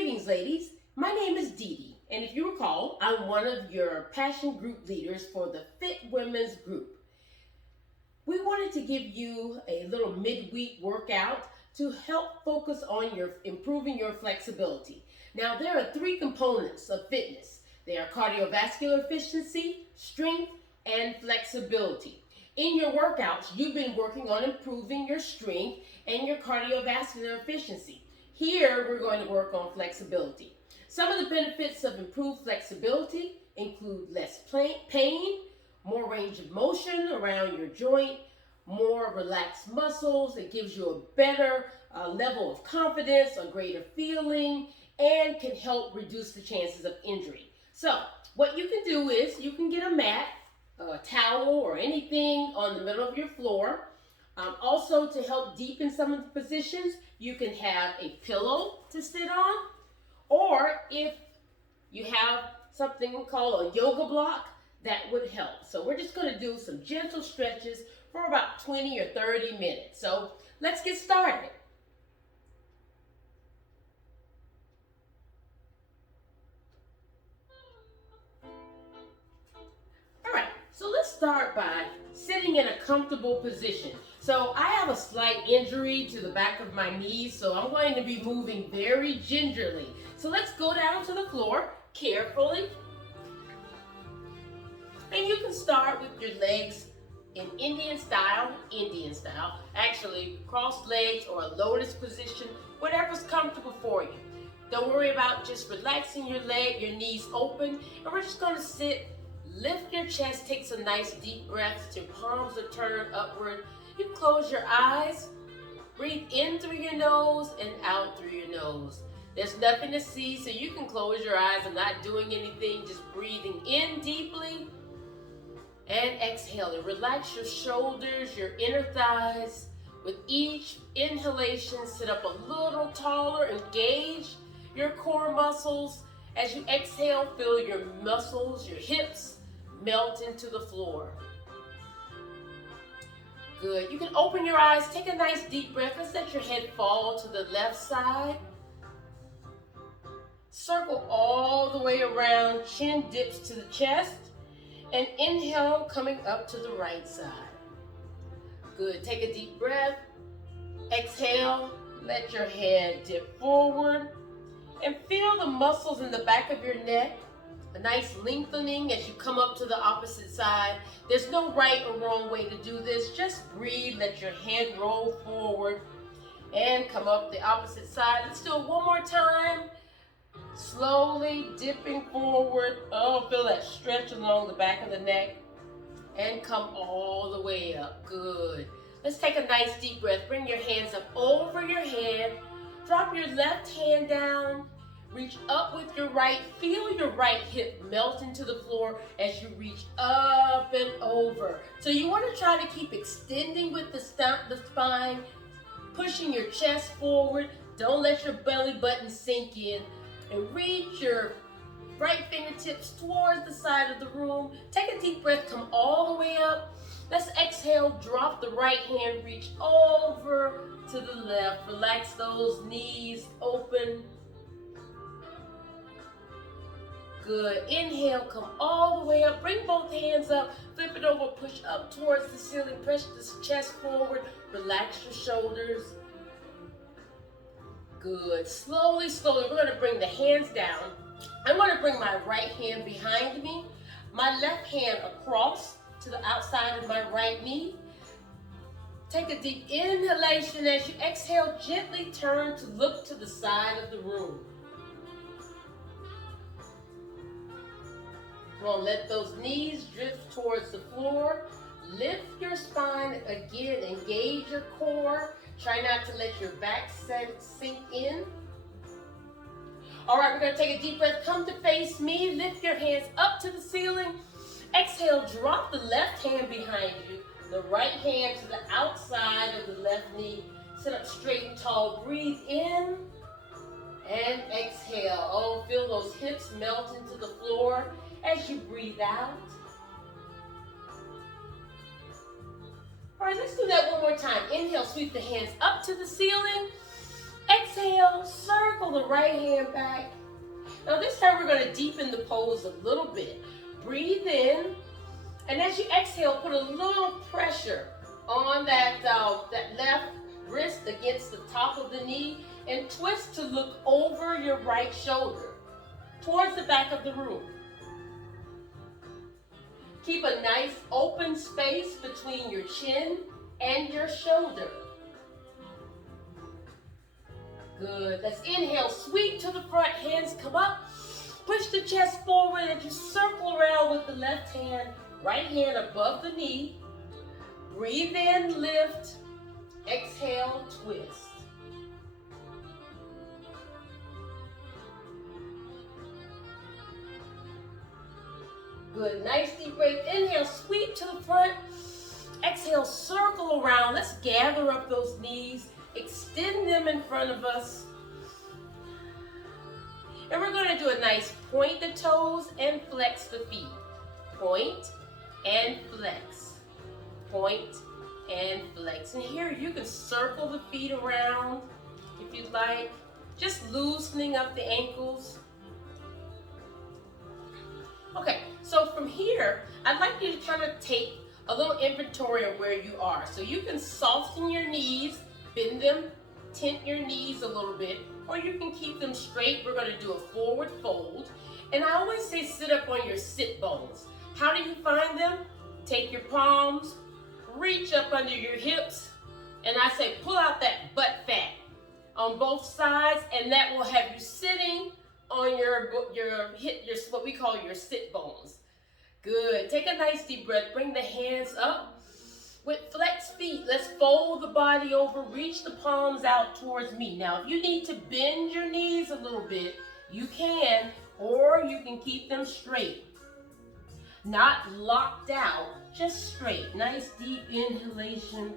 Greetings, ladies. My name is Dee Dee, and if you recall, I'm one of your passion group leaders for the Fit Women's Group. We wanted to give you a little midweek workout to help focus on improving your flexibility. Now, there are three components of fitness. They are cardiovascular efficiency, strength, and flexibility. In your workouts, you've been working on improving your strength and your cardiovascular efficiency. Here, we're going to work on flexibility. Some of the benefits of improved flexibility include less pain, more range of motion around your joint, more relaxed muscles. It gives you a better level of confidence, a greater feeling, and can help reduce the chances of injury. So, what you can do is you can get a mat, a towel, or anything on the middle of your floor. Also, to help deepen some of the positions, you can have a pillow to sit on, or if you have something called a yoga block, that would help. So we're just going to do some gentle stretches for about 20 or 30 minutes. So let's get started. All right, so let's start by sitting in a comfortable position. So I have a slight injury to the back of my knees, so I'm going to be moving very gingerly. So let's go down to the floor carefully. And you can start with your legs in Indian style, actually crossed legs or a lotus position, whatever's comfortable for you. Don't worry about just relaxing your knees open, and we're just gonna sit, lift your chest, take some nice deep breaths, your palms are turned upward. You close your eyes, breathe in through your nose and out through your nose. There's nothing to see, so you can close your eyes. I'm not doing anything, just breathing in deeply and exhaling. Relax your shoulders, your inner thighs. With each inhalation, sit up a little taller, engage your core muscles. As you exhale, feel your muscles, your hips melt into the floor. Good. You can open your eyes, take a nice deep breath. Let's let your head fall to the left side. Circle all the way around, chin dips to the chest. And inhale, coming up to the right side. Good. Take a deep breath. Exhale. Let your head dip forward. And feel the muscles in the back of your neck. A nice lengthening as you come up to the opposite side. There's no right or wrong way to do this. Just breathe. Let your head roll forward. And come up the opposite side. Let's do it one more time. Slowly dipping forward. Oh, feel that stretch along the back of the neck. And come all the way up. Good. Let's take a nice deep breath. Bring your hands up over your head. Drop your left hand down. Reach up with your right. Feel your right hip melt into the floor as you reach up and over. So you want to try to keep extending with the spine, pushing your chest forward. Don't let your belly button sink in. And reach your right fingertips towards the side of the room. Take a deep breath, come all the way up. Let's exhale, drop the right hand, reach over to the left. Relax those knees, open. Good. Inhale, come all the way up. Bring both hands up, flip it over, push up towards the ceiling, press the chest forward, relax your shoulders. Good. Slowly, we're going to bring the hands down. I'm going to bring my right hand behind me, my left hand across to the outside of my right knee. Take a deep inhalation. As you exhale, gently turn to look to the side of the room. Come on, let those knees drift towards the floor. Lift your spine again, engage your core. Try not to let your back sink in. All right, we're going to take a deep breath. Come to face me. Lift your hands up to the ceiling. Exhale, drop the left hand behind you. The right hand to the outside of the left knee. Sit up straight and tall. Breathe in and exhale. Oh, feel those hips melt into the floor as you breathe out. All right, let's do that one more time. Inhale, sweep the hands up to the ceiling. Exhale, circle pull the right hand back. Now this time we're going to deepen the pose a little bit. Breathe in, and as you exhale, put a little pressure on that left wrist against the top of the knee, and twist to look over your right shoulder towards the back of the room. Keep a nice open space between your chin and your shoulder. Good. Let's inhale, sweep to the front, hands come up. Push the chest forward and you circle around with the left hand, right hand above the knee. Breathe in, lift. Exhale, twist. Good. Nice deep breath. Inhale, sweep to the front. Exhale, circle around. Let's gather up those knees. Extend them in front of us. And we're going to do a nice point the toes and flex the feet. Point and flex. Point and flex. And here you can circle the feet around if you'd like. Just loosening up the ankles. Okay, so from here, I'd like you to kind of take a little inventory of where you are. So you can soften your knees, bend them, tent your knees a little bit, or you can keep them straight. We're going to do a forward fold. And I always say sit up on your sit bones. How do you find them? Take your palms, reach up under your hips, and I say pull out that butt fat on both sides, and that will have you sitting on your what we call your sit bones. Good. Take a nice deep breath. Bring the hands up. With flex feet, let's fold the body over, reach the palms out towards me. Now, if you need to bend your knees a little bit, you can, or you can keep them straight. Not locked out, just straight. Nice deep inhalation.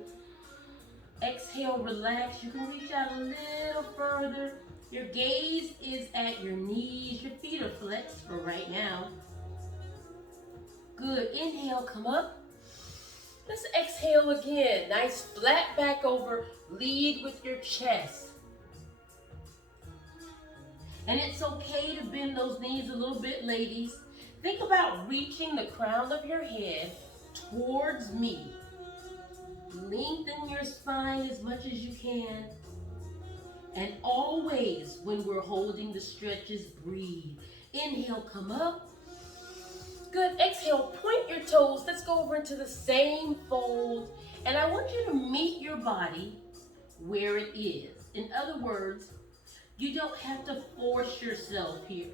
Exhale, relax. You can reach out a little further. Your gaze is at your knees. Your feet are flexed for right now. Good. Inhale, come up. Let's exhale again. Nice flat back over. Lead with your chest. And it's okay to bend those knees a little bit, ladies. Think about reaching the crown of your head towards me. Lengthen your spine as much as you can. And always, when we're holding the stretches, breathe. Inhale, come up. Good. Exhale, point your toes. Let's go over into the same fold. And I want you to meet your body where it is. In other words, you don't have to force yourself here.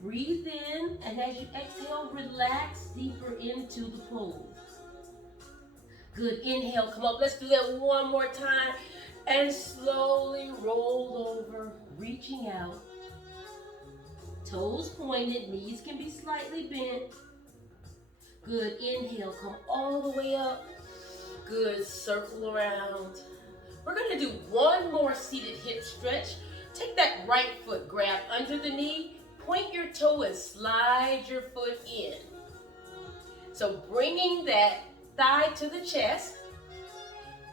Breathe in, and as you exhale, relax deeper into the pose. Good. Inhale, come up. Let's do that one more time. And slowly roll over, reaching out. Toes pointed, knees can be slightly bent. Good. Inhale, come all the way up. Good. Circle around. We're going to do one more seated hip stretch. Take that right foot, grab under the knee, point your toe and slide your foot in. So bringing that thigh to the chest.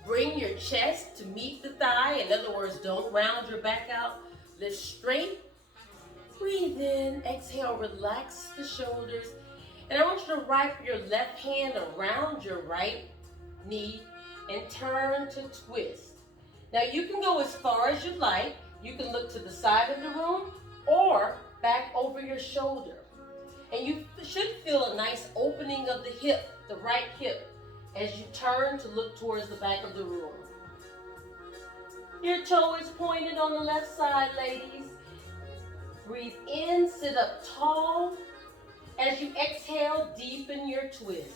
Bring your chest to meet the thigh. In other words, don't round your back out. Lift straight. Breathe in. Exhale. Relax the shoulders. And I want you to wrap your left hand around your right knee and turn to twist. Now you can go as far as you like. You can look to the side of the room or back over your shoulder. And you should feel a nice opening of the hip, the right hip, as you turn to look towards the back of the room. Your toe is pointed on the left side, ladies. Breathe in, sit up tall. As you exhale, deepen your twist.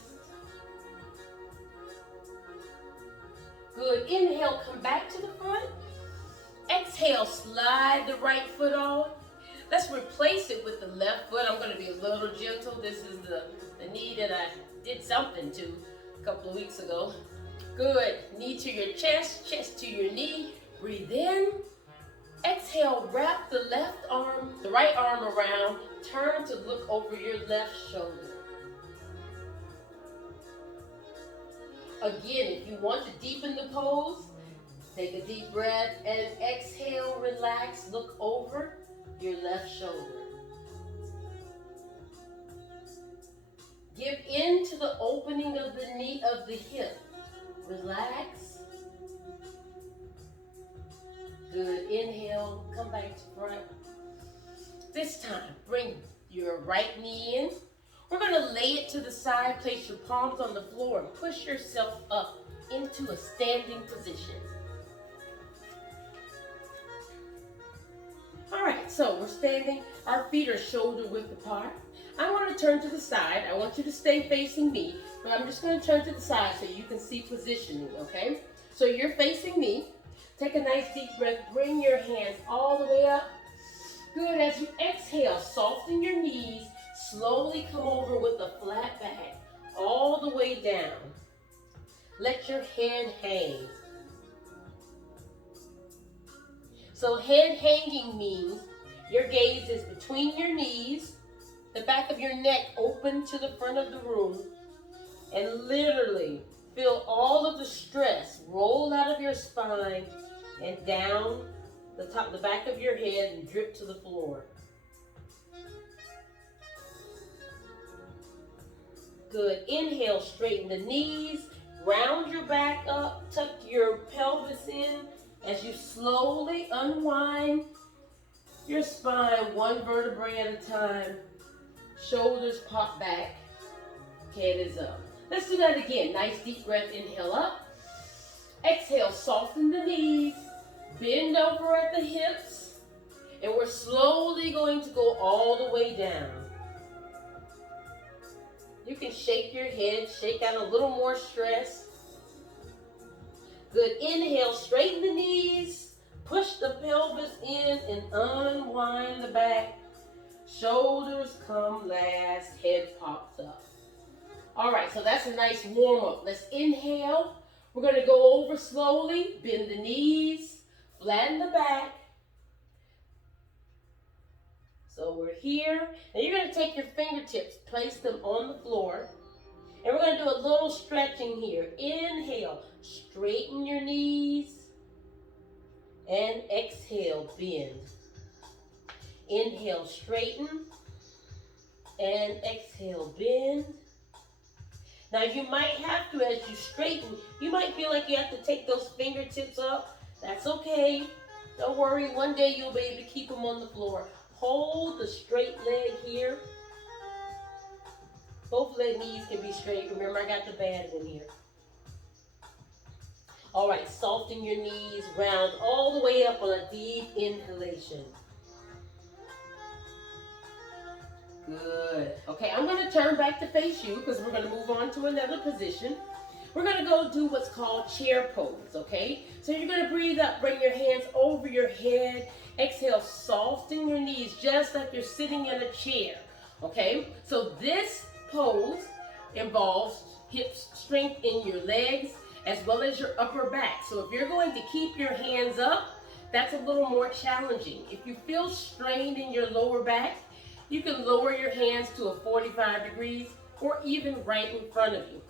Good. Inhale, come back to the front. Exhale, slide the right foot off. Let's replace it with the left foot. I'm going to be a little gentle. This is the knee that I did something to a couple of weeks ago. Good. Knee to your chest, chest to your knee. Breathe in. Exhale, wrap the right arm around. Turn to look over your left shoulder. Again, if you want to deepen the pose, Take a deep breath and exhale, relax, look over your left shoulder. Give in to the opening of the knee of the hip. Relax. Good. Inhale, come back to front. This time, bring your right knee in. We're going to lay it to the side, place your palms on the floor, and push yourself up into a standing position. All right, so we're standing. Our feet are shoulder width apart. I want to turn to the side. I want you to stay facing me, but I'm just going to turn to the side so you can see positioning, okay? So you're facing me. Take a nice deep breath. Bring your hands all the way up. Good. As you exhale, soften your knees. Slowly come over with a flat back all the way down. Let your head hang. So head hanging means your gaze is between your knees, the back of your neck open to the front of the room, and literally feel all of the stress roll out of your spine and down the back of your head and drip to the floor. Good. Inhale, straighten the knees, round your back up, tuck your pelvis in as you slowly unwind your spine one vertebrae at a time. Shoulders pop back, head is up. Let's do that again. Nice deep breath, inhale up. Exhale, soften the knees, bend over at the hips, and we're slowly going to go all the way down. You can shake your head, shake out a little more stress. Good. Inhale, straighten the knees, push the pelvis in and unwind the back. Shoulders come last, head pops up. All right, so that's a nice warm up. Let's inhale. We're going to go over slowly, bend the knees, flatten the back. So we're here, and you're going to take your fingertips, place them on the floor, and we're going to do a little stretching here. Inhale, straighten your knees, and exhale, bend. Inhale, straighten, and exhale, bend. Now you might have to, as you straighten, you might feel like you have to take those fingertips up. That's okay. Don't worry, one day you'll be able to keep them on the floor. Hold the straight leg here. Both leg knees can be straight. Remember, I got the bad one here. All right, soften your knees, round all the way up on a deep inhalation. Good. Okay, I'm going to turn back to face you because we're going to move on to another position. We're going to go do what's called chair pose, okay? So you're going to breathe up, bring your hands over your head. Exhale, soften your knees just like you're sitting in a chair, okay? So this pose involves hip strength in your legs as well as your upper back. So if you're going to keep your hands up, that's a little more challenging. If you feel strained in your lower back, you can lower your hands to a 45 degrees or even right in front of you.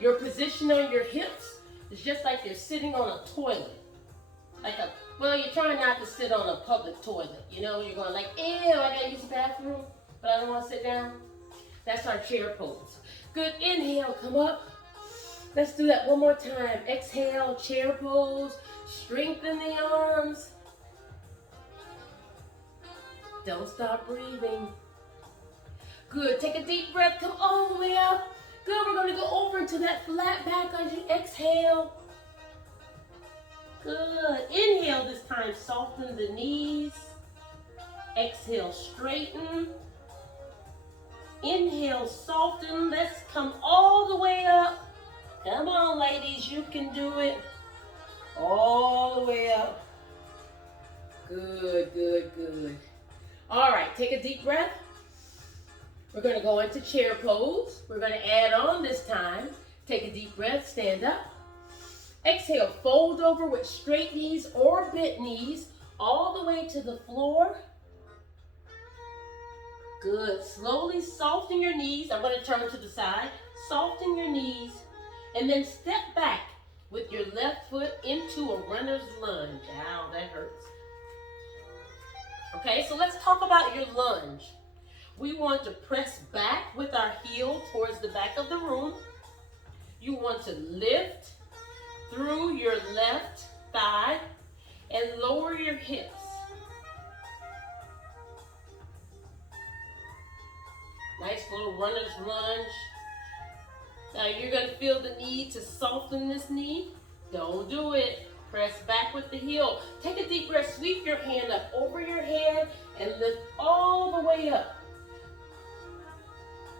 Your position on your hips is just like you're sitting on a toilet. Well, you're trying not to sit on a public toilet. You know, you're going like, ew, I gotta use the bathroom, but I don't want to sit down. That's our chair pose. Good. Inhale, come up. Let's do that one more time. Exhale, chair pose. Strengthen the arms. Don't stop breathing. Good. Take a deep breath. Come all the way up. Good. We're going to go over to that flat back as you exhale. Good. Inhale this time. Soften the knees. Exhale, straighten. Inhale, soften. Let's come all the way up. Come on, ladies. You can do it. All the way up. Good, good, good. All right, take a deep breath. We're going to go into chair pose. We're going to add on this time. Take a deep breath, stand up. Exhale, fold over with straight knees or bent knees all the way to the floor. Good. Slowly soften your knees. I'm going to turn to the side. Soften your knees and then step back with your left foot into a runner's lunge. Ow, that hurts. Okay, so let's talk about your lunge. We want to press back with our heel towards the back of the room. You want to lift through your left thigh and lower your hips. Nice little runner's lunge. Now you're going to feel the need to soften this knee. Don't do it. Press back with the heel. Take a deep breath. Sweep your hand up over your head and lift all the way up.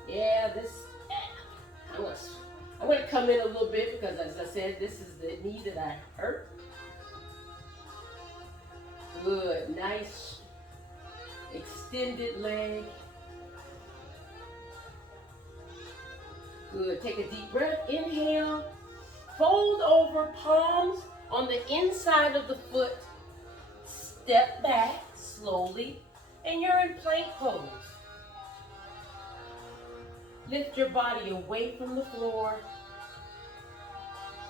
Yeah, I'm going to come in a little bit because, as I said, this is the knee that I hurt. Good. Nice extended leg. Good. Take a deep breath. Inhale. Fold over, palms on the inside of the foot. Step back slowly, and you're in plank pose. Lift your body away from the floor.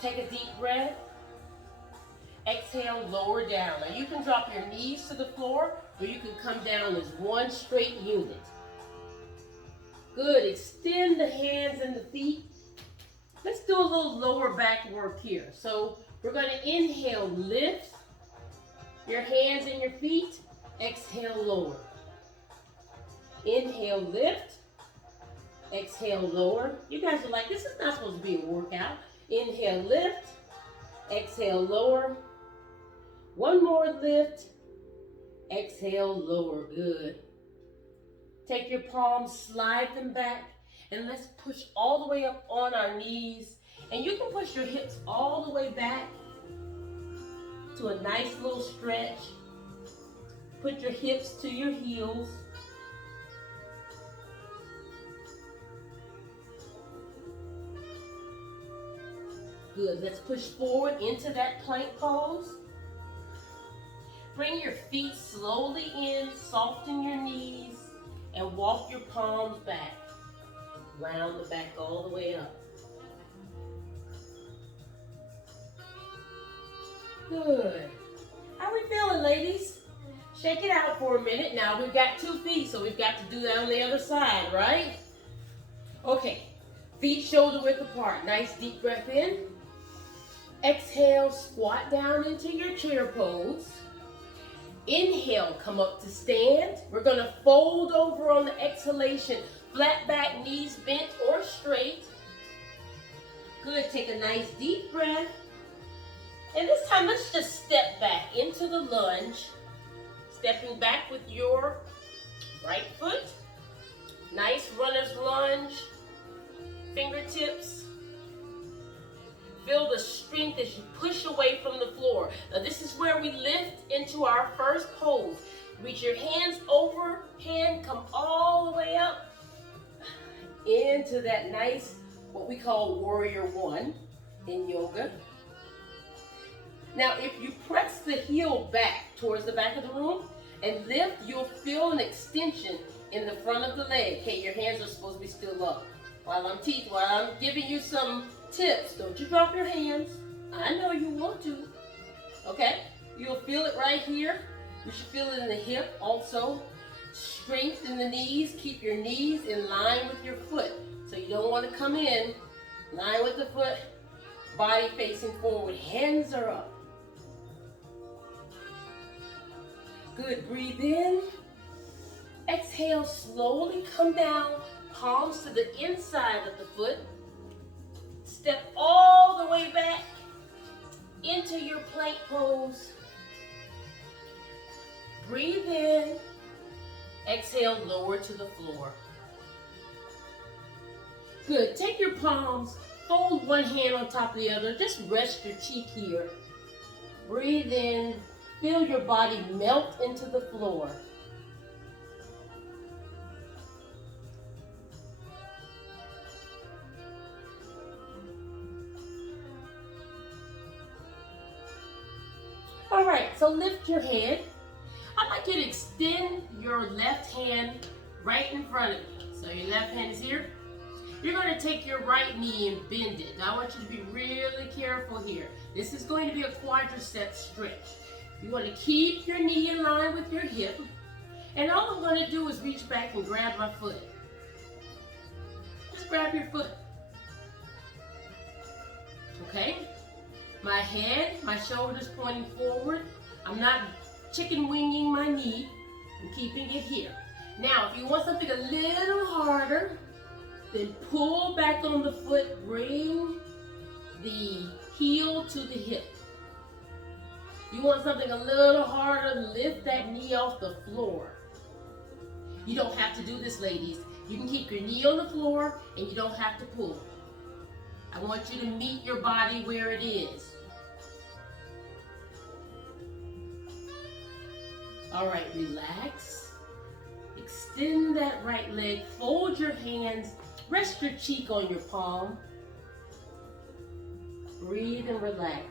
Take a deep breath. Exhale, lower down. Now you can drop your knees to the floor, or you can come down as one straight unit. Good. Extend the hands and the feet. Let's do a little lower back work here. So we're going to inhale, lift your hands and your feet. Exhale, lower. Inhale, lift. Exhale, lower. You guys are like, this is not supposed to be a workout. Inhale, lift. Exhale, lower. One more lift. Exhale, lower. Good. Take your palms, slide them back, and let's push all the way up on our knees. And you can push your hips all the way back to a nice little stretch. Put your hips to your heels. Good. Let's push forward into that plank pose. Bring your feet slowly in, soften your knees, and walk your palms back. Round the back all the way up. Good. How are we feeling, ladies? Shake it out for a minute. Now we've got 2 feet, so we've got to do that on the other side, right? Okay. Feet shoulder width apart. Nice deep breath in. Exhale, squat down into your chair pose. Inhale, come up to stand. We're going to fold over on the exhalation. Flat back, knees bent or straight. Good. Take a nice deep breath. And this time, let's just step back into the lunge. Stepping back with your right foot. Nice runner's lunge. Fingertips. Feel the strength as you push away from the floor. Now this is where we lift into our first pose. Reach your hands overhand, come all the way up into that nice, what we call warrior one in yoga. Now if you press the heel back towards the back of the room and lift, you'll feel an extension in the front of the leg. Okay, your hands are supposed to be still up. While I'm giving you some tips, don't you drop your hands. I know you want to. Okay? You'll feel it right here. You should feel it in the hip also. Strength in the knees. Keep your knees in line with your foot. So you don't want to come in. Line with the foot. Body facing forward. Hands are up. Good. Breathe in. Exhale. Slowly come down. Palms to the inside of the foot. Step all the way back into your plank pose. Breathe in. Exhale, lower to the floor. Good. Take your palms, fold one hand on top of the other. Just rest your cheek here. Breathe in. Feel your body melt into the floor. All right, so lift your head. I'd like you to extend your left hand right in front of you. So your left hand is here. You're going to take your right knee and bend it. Now I want you to be really careful here. This is going to be a quadricep stretch. You want to keep your knee in line with your hip. And all I'm going to do is reach back and grab my foot. Just grab your foot. Okay? My head, my shoulders pointing forward. I'm not chicken winging my knee. I'm keeping it here. Now, if you want something a little harder, then pull back on the foot, bring the heel to the hip. You want something a little harder, lift that knee off the floor. You don't have to do this, ladies. You can keep your knee on the floor and you don't have to pull. I want you to meet your body where it is. All right, relax. Extend that right leg, fold your hands, rest your cheek on your palm. Breathe and relax.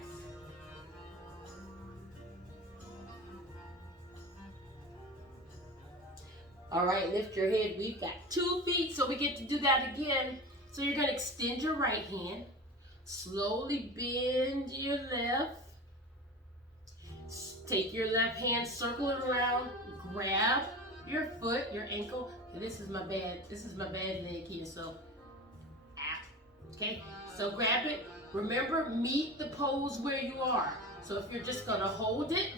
All right, lift your head. We've got 2 feet, so we get to do that again. So you're gonna extend your right hand, slowly bend your left. Take your left hand, circle it around, grab your foot, your ankle. This is my bad leg here, so, okay? So grab it. Remember, meet the pose where you are. So if you're just gonna hold it,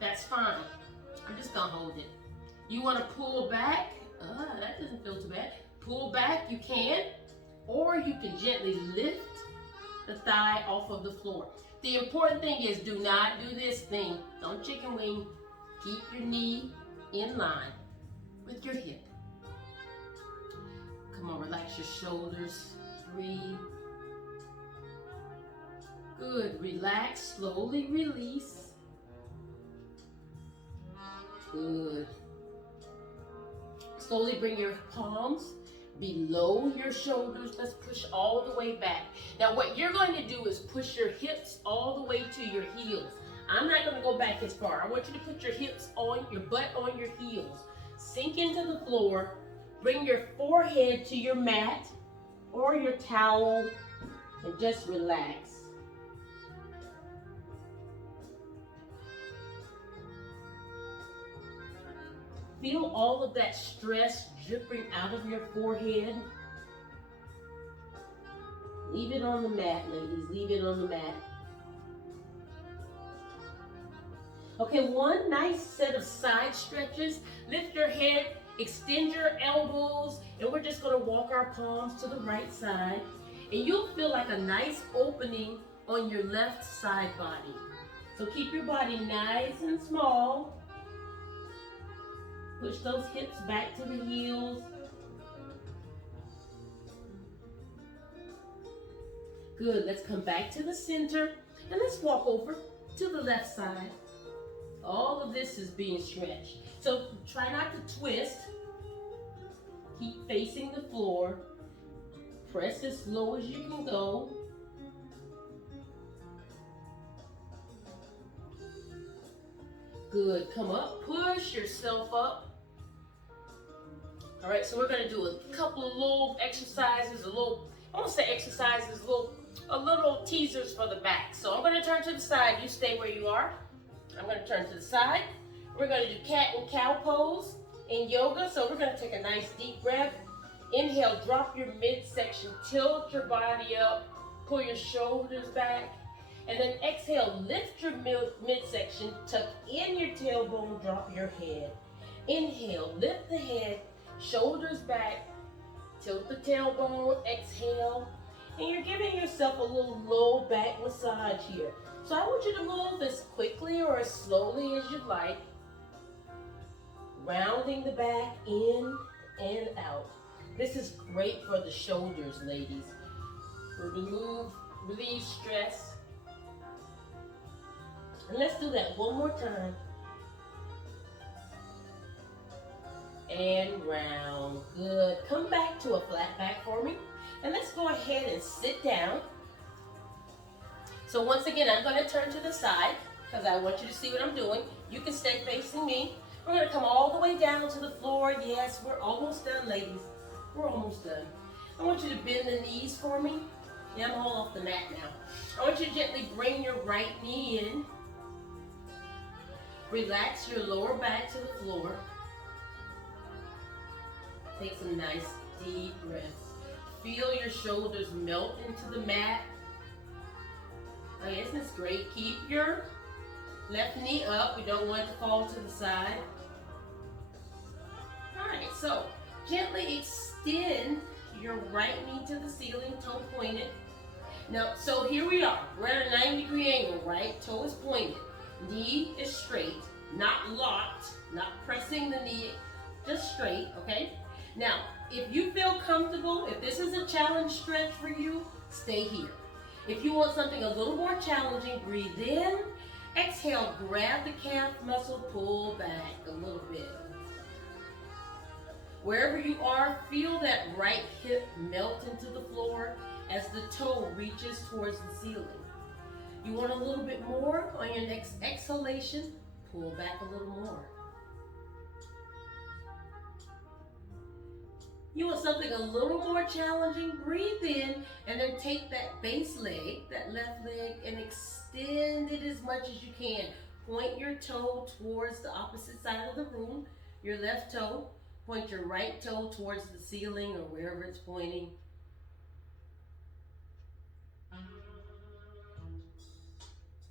that's fine. I'm just gonna hold it. You wanna pull back, that doesn't feel too bad. Pull back, you can, or you can gently lift the thigh off of the floor. The important thing is do not do this thing. Don't chicken wing. Keep your knee in line with your hip. Come on, relax your shoulders. Breathe. Good. Relax. Slowly release. Good. Slowly bring your palms below your shoulders. Let's push all the way back. Now what you're going to do is push your hips all the way to your heels. I'm not going to go back as far. I want you to put your hips on, your butt on your heels. Sink into the floor. Bring your forehead to your mat or your towel and just relax. Feel all of that stress dripping out of your forehead. Leave it on the mat, ladies. Leave it on the mat. Okay, one nice set of side stretches. Lift your head, extend your elbows, and we're just going to walk our palms to the right side. And you'll feel like a nice opening on your left side body. So keep your body nice and small. Push those hips back to the heels. Good, let's come back to the center and let's walk over to the left side. All of this is being stretched. So try not to twist. Keep facing the floor. Press as low as you can go. Good, come up, push yourself up. All right, so we're gonna do a couple of little exercises, I won't say exercises, a little teasers for the back. So I'm gonna turn to the side, you stay where you are. I'm gonna turn to the side. We're gonna do cat and cow pose in yoga. So we're gonna take a nice deep breath. Inhale, drop your midsection, tilt your body up, pull your shoulders back. And then exhale, lift your midsection, tuck in your tailbone, drop your head. Inhale, lift the head, shoulders back, tilt the tailbone, exhale. And you're giving yourself a little low back massage here. So I want you to move as quickly or as slowly as you'd like. Rounding the back in and out. This is great for the shoulders, ladies. Relieve stress. And let's do that one more time. And round. Good. Come back to a flat back for me. And let's go ahead and sit down. So once again, I'm going to turn to the side because I want you to see what I'm doing. You can stay facing me. We're going to come all the way down to the floor. Yes, we're almost done, ladies. We're almost done. I want you to bend the knees for me. Yeah, I'm all off the mat now. I want you to gently bring your right knee in. Relax your lower back to the floor. Take some nice deep breaths. Feel your shoulders melt into the mat. Oh, isn't this great? Keep your left knee up. We don't want it to fall to the side. All right, so gently extend your right knee to the ceiling, toe pointed. Now, so here we are. We're at a 90-degree angle, right? Toe is pointed. Knee is straight, not locked, not pressing the knee, just straight, okay? Now, if you feel comfortable, if this is a challenge stretch for you, stay here. If you want something a little more challenging, breathe in. Exhale, grab the calf muscle, pull back a little bit. Wherever you are, feel that right hip melt into the floor as the toe reaches towards the ceiling. You want a little bit more? On your next exhalation, pull back a little more. You want something a little more challenging? Breathe in and then take that base leg, that left leg, and extend it as much as you can. Point your toe towards the opposite side of the room, your left toe. Point your right toe towards the ceiling or wherever it's pointing.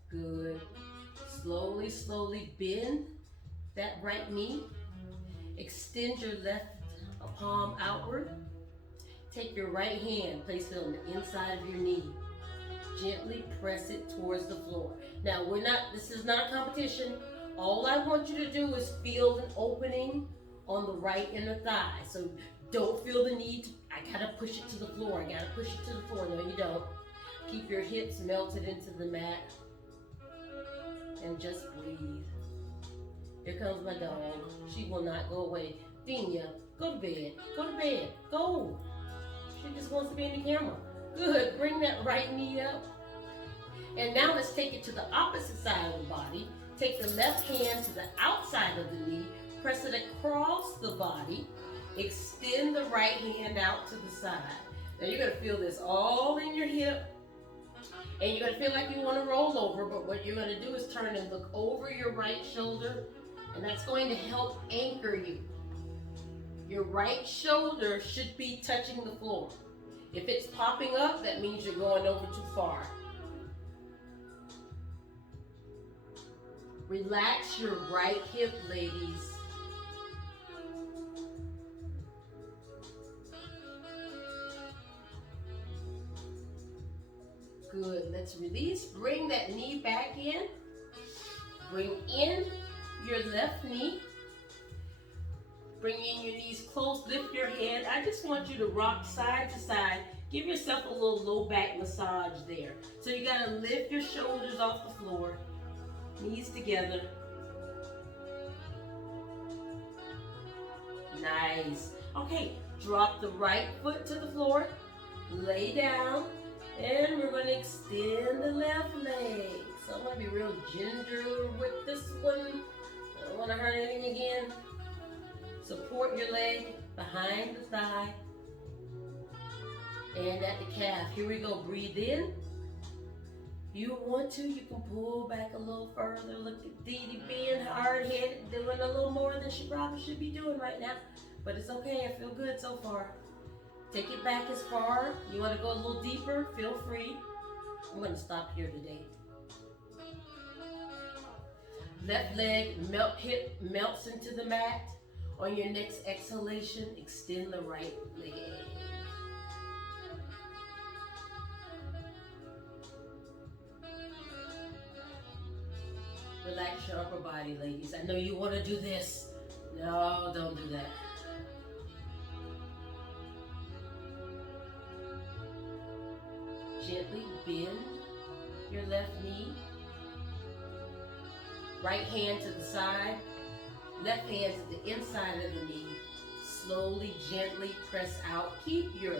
Good. Slowly, slowly bend that right knee. Extend your left palm outward. Take your right hand, place it on the inside of your knee. Gently press it towards the floor. Now, this is not a competition. All I want you to do is feel an opening on the right inner thigh. So don't feel the need I gotta push it to the floor. I gotta push it to the floor. No, you don't. Keep your hips melted into the mat. And just breathe. Here comes my dog. She will not go away. Dina, go to bed. Go to bed. Go. She just wants to be in the camera. Good. Bring that right knee up. And now let's take it to the opposite side of the body. Take the left hand to the outside of the knee. Press it across the body. Extend the right hand out to the side. Now you're going to feel this all in your hip. And you're going to feel like you want to roll over, but what you're going to do is turn and look over your right shoulder, and that's going to help anchor you. Your right shoulder should be touching the floor. If it's popping up, that means you're going over too far. Relax your right hip, ladies. Good, let's release. Bring that knee back in. Bring in your left knee. Bring in your knees close, lift your head. I just want you to rock side to side. Give yourself a little low back massage there. So you gotta lift your shoulders off the floor. Knees together. Nice. Okay, drop the right foot to the floor. Lay down. And we're going to extend the left leg. So I'm going to be real ginger with this one. I don't want to hurt anything again. Support your leg behind the thigh. And at the calf. Here we go. Breathe in. If you want to, you can pull back a little further. Look at Dee Dee being hard-headed, doing a little more than she probably should be doing right now. But it's okay. I feel good so far. Take it back as far. You want to go a little deeper? Feel free. I'm going to stop here today. Left leg, hip melts into the mat. On your next exhalation, extend the right leg. Relax your upper body, ladies. I know you want to do this. No, don't do that. Gently bend your left knee. Right hand to the side. Left hand to the inside of the knee. Slowly, gently press out. Keep your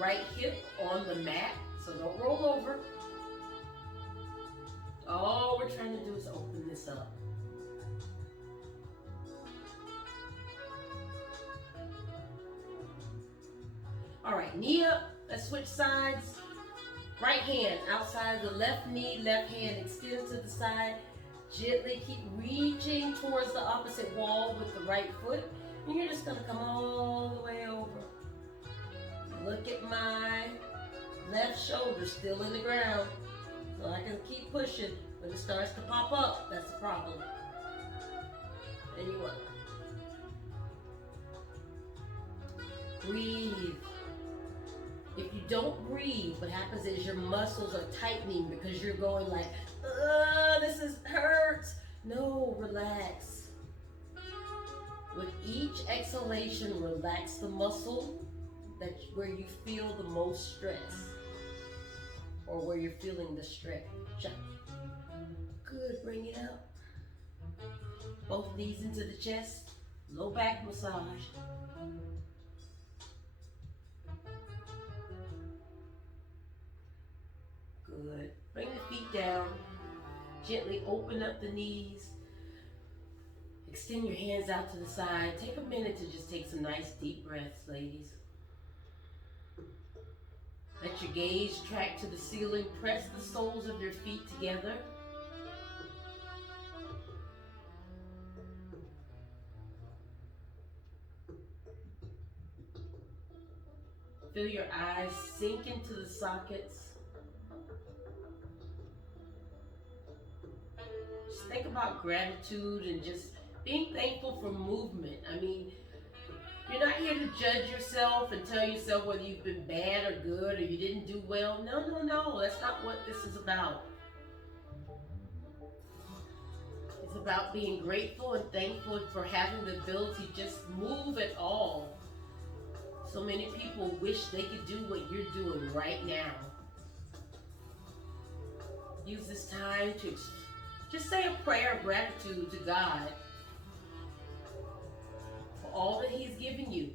right hip on the mat, so don't roll over. All we're trying to do is open this up. All right, knee up. Let's switch sides. Right hand outside the left knee, left hand extends to the side. Gently keep reaching towards the opposite wall with the right foot. And you're just gonna come all the way over. Look at my left shoulder still in the ground. So I can keep pushing, but it starts to pop up. That's the problem. And you want breathe. If you don't breathe, what happens is your muscles are tightening because you're going like, this hurts. No, relax. With each exhalation, relax the muscle where you feel the most stress or where you're feeling the stretch. Good, bring it up. Both knees into the chest, low back massage. Good. Bring the feet down. Gently open up the knees. Extend your hands out to the side. Take a minute to just take some nice deep breaths, ladies. Let your gaze track to the ceiling. Press the soles of your feet together. Feel your eyes sink into the sockets. Just think about gratitude and just being thankful for movement. I mean, you're not here to judge yourself and tell yourself whether you've been bad or good or you didn't do well. No. That's not what this is about. It's about being grateful and thankful for having the ability to just move at all. So many people wish they could do what you're doing right now. Use this time to just say a prayer of gratitude to God for all that He's given you.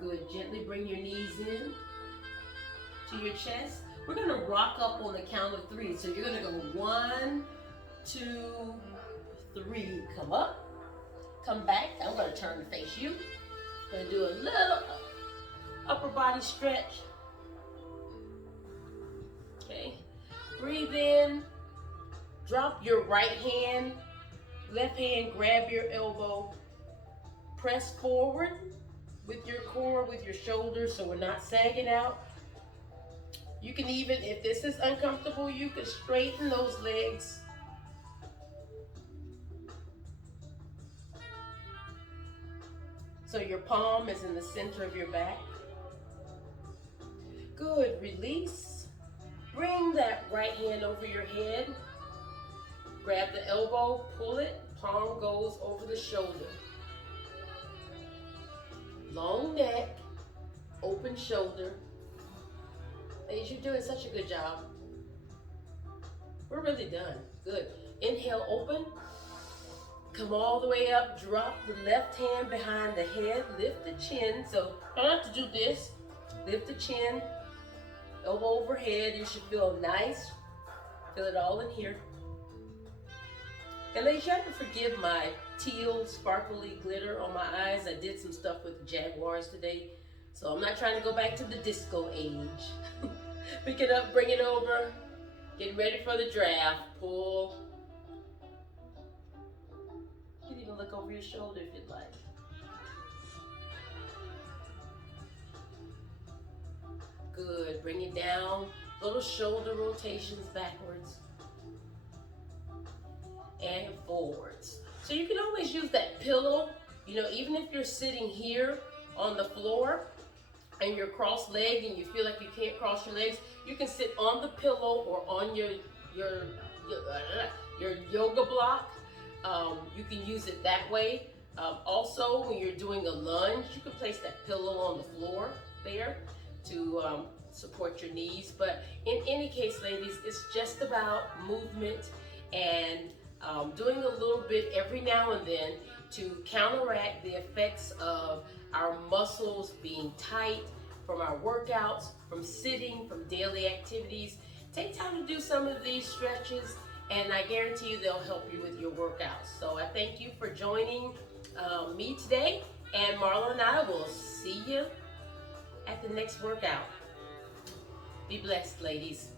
Good. Gently bring your knees in to your chest. We're going to rock up on the count of 3. So you're going to go 1, 2, 3. Come up. Come back. I'm going to turn to face you. Going to do a little upper body stretch. Okay. Breathe in. Drop your right hand. Left hand, grab your elbow. Press forward with your core, with your shoulders, so we're not sagging out. You can even, if this is uncomfortable, you can straighten those legs. So your palm is in the center of your back. Good, release. Bring that right hand over your head. Grab the elbow, pull it, palm goes over the shoulder. Long neck, open shoulder. Ladies, you're doing such a good job. We're really done. Good. Inhale, open. Come all the way up. Drop the left hand behind the head. Lift the chin. So don't have to do this. Lift the chin. Elbow overhead. You should feel nice. Feel it all in here. And ladies, you have to forgive my teal sparkly glitter on my eyes. I did some stuff with the Jaguars today. So I'm not trying to go back to the disco age. Pick it up, bring it over. Get ready for the draft. Pull. You can even look over your shoulder if you'd like. Good. Bring it down. Little shoulder rotations backwards and forwards. So you can always use that pillow. You know, even if you're sitting here on the floor and you're cross-legged and you feel like you can't cross your legs, you can sit on the pillow or on your yoga block. You can use it that way. Also, when you're doing a lunge, you can place that pillow on the floor there to support your knees. But in any case, ladies, it's just about movement and doing a little bit every now and then to counteract the effects of our muscles being tight from our workouts, from sitting, from daily activities. Take time to do some of these stretches, and I guarantee you they'll help you with your workouts. So I thank you for joining me today, and Marla and I will see you at the next workout. Be blessed, ladies.